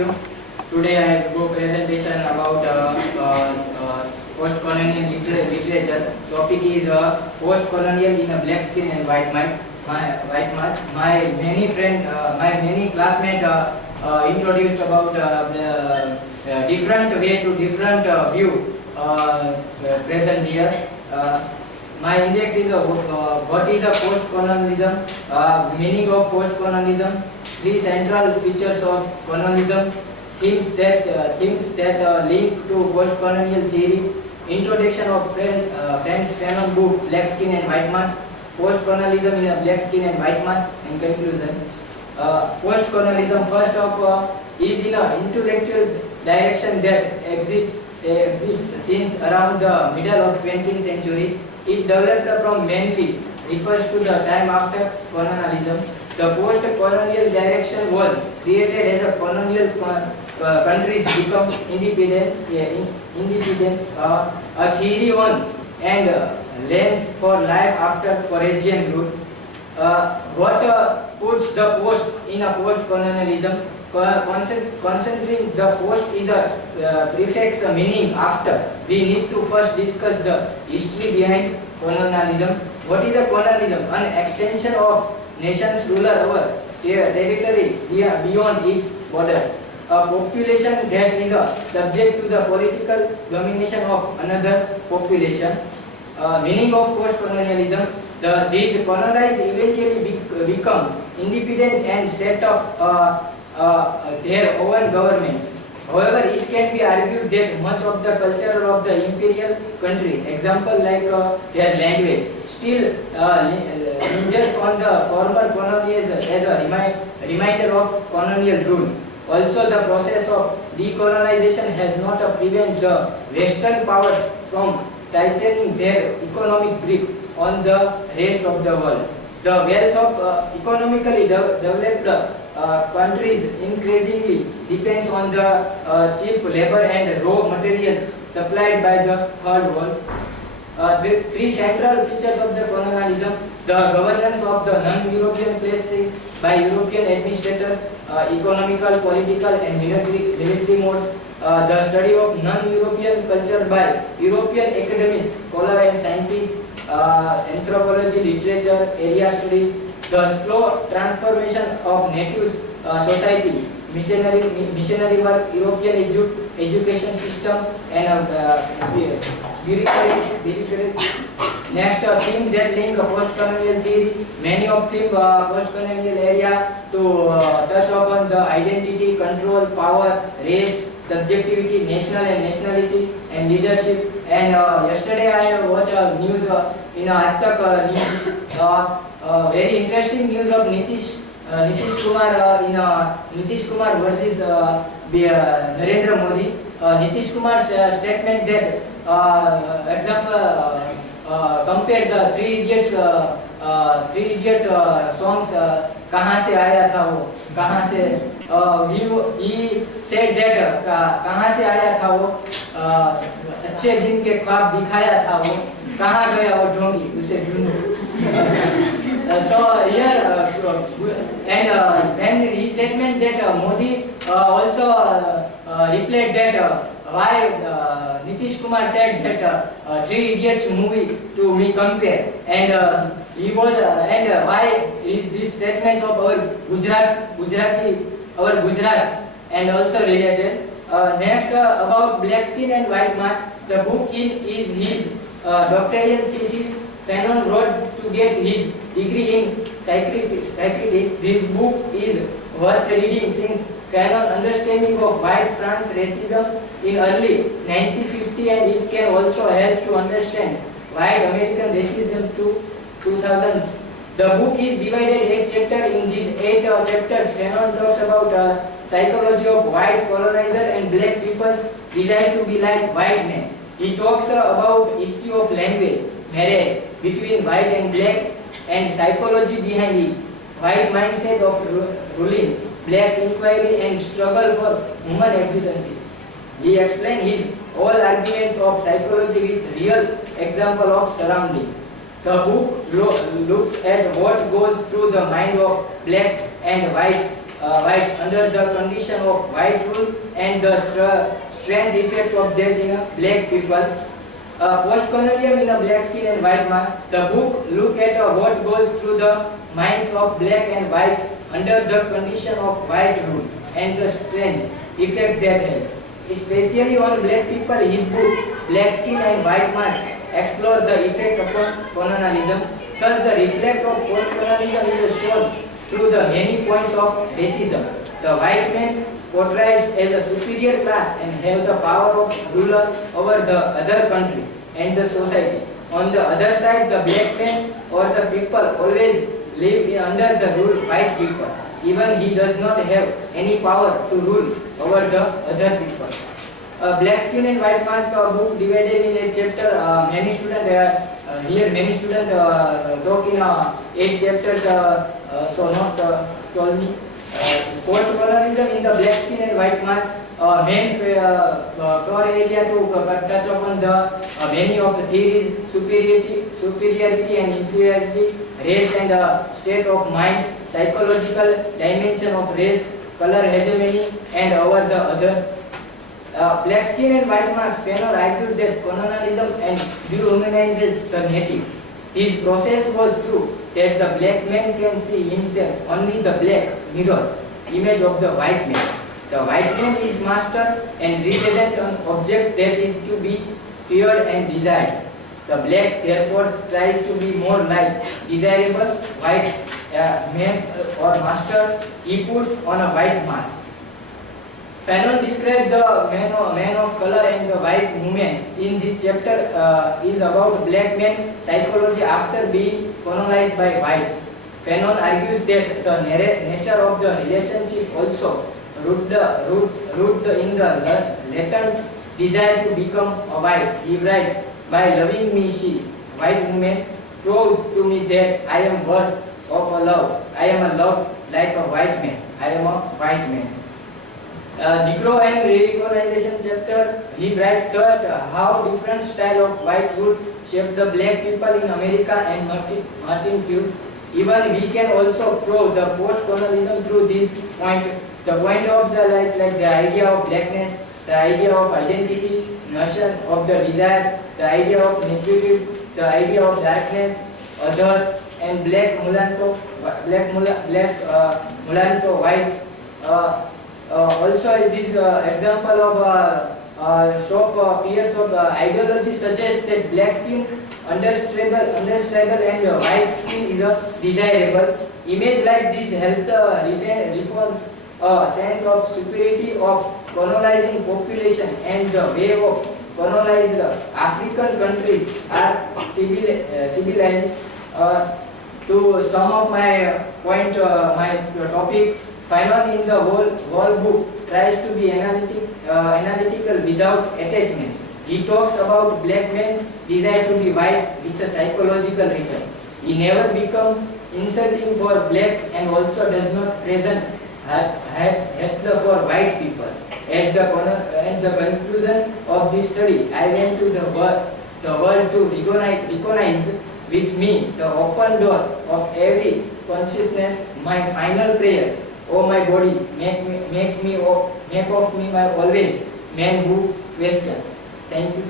you. Today I have go presentation about post-colonial literature. Topic is post-colonial in a black skin and white mask. My many classmates introduced about the different way to different view present here. My index is what is a post-colonialism, meaning of post-colonialism, three central features of colonialism, themes that link to post-colonial theory, introduction of French Fanon book Black Skin and White Mask, post-colonialism in a black skin and white mask, and conclusion. Post-colonialism first of is in an intellectual direction that exists since around the middle of 20th century. It developed from mainly refers to the time after colonialism. The post-colonial direction was created as a colonial countries become independent, a theory on and lens for life after foreign rule. What puts the post in a post-colonialism? Considering the post is a prefix meaning after, we need to first discuss the history behind colonialism. What is a colonialism? An extension of nation's ruler over territory beyond its borders. A population that is subject to the political domination of another population. Meaning of post-colonialism: these colonized eventually become independent and set up their own governments. However, it can be argued that much of the culture of the imperial country, example like their language, still lingers on the former colonies as a reminder of colonial rule. Also, the process of decolonization has not prevented the Western powers from tightening their economic grip on the rest of the world. The wealth of economically developed countries increasingly depends on the cheap labor and raw materials supplied by the third world. The three central features of the colonialism: the governance of the non-European places by European administrators, economical, political and military modes, the study of non-European culture by European academics, scholars and scientists, anthropology, literature, area studies, the slow transformation of native society, missionary work, European education system, and bureaucracy. Next, theme that link post-colonial theory. Many of them post-colonial area to touch upon the identity, control, power, race, subjectivity, nationality, and leadership. And yesterday I watched news in Artak news. Very interesting news of Nitish Kumar versus Narendra Modi. Nitish Kumar's statement that example compare the Three Idiot songs. कहाँ से आया था वो, कहाँ से he said that कहाँ से आया था वो, अच्छे दिन के ख्वाब दिखाया था वो, कहाँ गया वो ढोंगी, उसे ढूंढो. So here and when he statement that Modi also replied that why Nitish Kumar said that Three Idiots movie to me compare, and he was and why is this statement of our Gujarat and also related. Next about Black Skin and White Mask. The book is his doctoral thesis. Fanon wrote to get his degree in psychiatry. This book is worth reading since Fanon understanding of white France racism in early 1950, and it can also help to understand white American racism to 2000s. The book is divided 8 chapters. In these 8 chapters, Fanon talks about psychology of white colonizer and black people's desire to be like white men. He talks about issue of language, marriage between white and black, and psychology behind it, white mindset of ruling, black's inquiry and struggle for human existence. He explained his all arguments of psychology with real example of surrounding. The book looks at what goes through the mind of blacks and white whites under the condition of white rule and the strange effect of that in black people. Post-colonialism in a black skin and white man. The book look at what goes through the minds of black and white under the condition of white rule and the strange effect that had. Especially on black people, his book Black Skin and White Mask explore the effect upon colonialism. Thus, the reflect of post-colonialism is shown through the many points of racism. The white man portrayed as a superior class and have the power of ruler over the other country and the society. On the other side, the black man or the people always live under the rule white people. Even he does not have any power to rule over the other people. Black Skin and White Mask book divided in 8 chapters. Many students many students talk in 8 chapters. So not told me. Post-colonialism in the Black Skin and White Mask. Main floor area to touch upon the many of the theories: superiority and inferiority, race and state of mind, psychological dimension of race, color hegemony, and over the other. Black Skin and White Mask, Fanon argued that colonialism and dehumanizes the native. This process was true that the black man can see himself only the black mirror image of the white man. The white man is master and represents an object that is to be feared and desired. The black therefore tries to be more like desirable white man or master. He puts on a white mask. Fanon described the man of color and the white woman in this chapter is about black man psychology after being colonized by whites. Fanon argues that the nature of the relationship also root in the latent desire to become a white. He writes, "By loving me, she, white woman, proves to me that I am worth of a love. I am a love like a white man. I am a white man." Negro and recolonization chapter, he writes that how different style of white rule shaped the black people in America and Martin Q. Even we can also prove the post-colonialism through this point. The point of the like the idea of blackness, the idea of identity, notion of the desire, the idea of negative, the idea of darkness, other, and black mulatto, white. Also, this example of Shop Pierce of ideology suggests that black skin, understable and white skin is desirable. Image like this help the reforms sense of superiority of colonizing population and the way of colonized African countries are civilized. To sum up my point, my topic, Fanon in the whole book tries to be analytical without attachment. He talks about black men's desire to be white with a psychological reason. He never become insulting for blacks and also does not present Hitler for white people. At the conclusion of this study, I went to the world to recognize with me the open door of every consciousness. My final prayer, oh my body, make of me my always man who question. Thank you.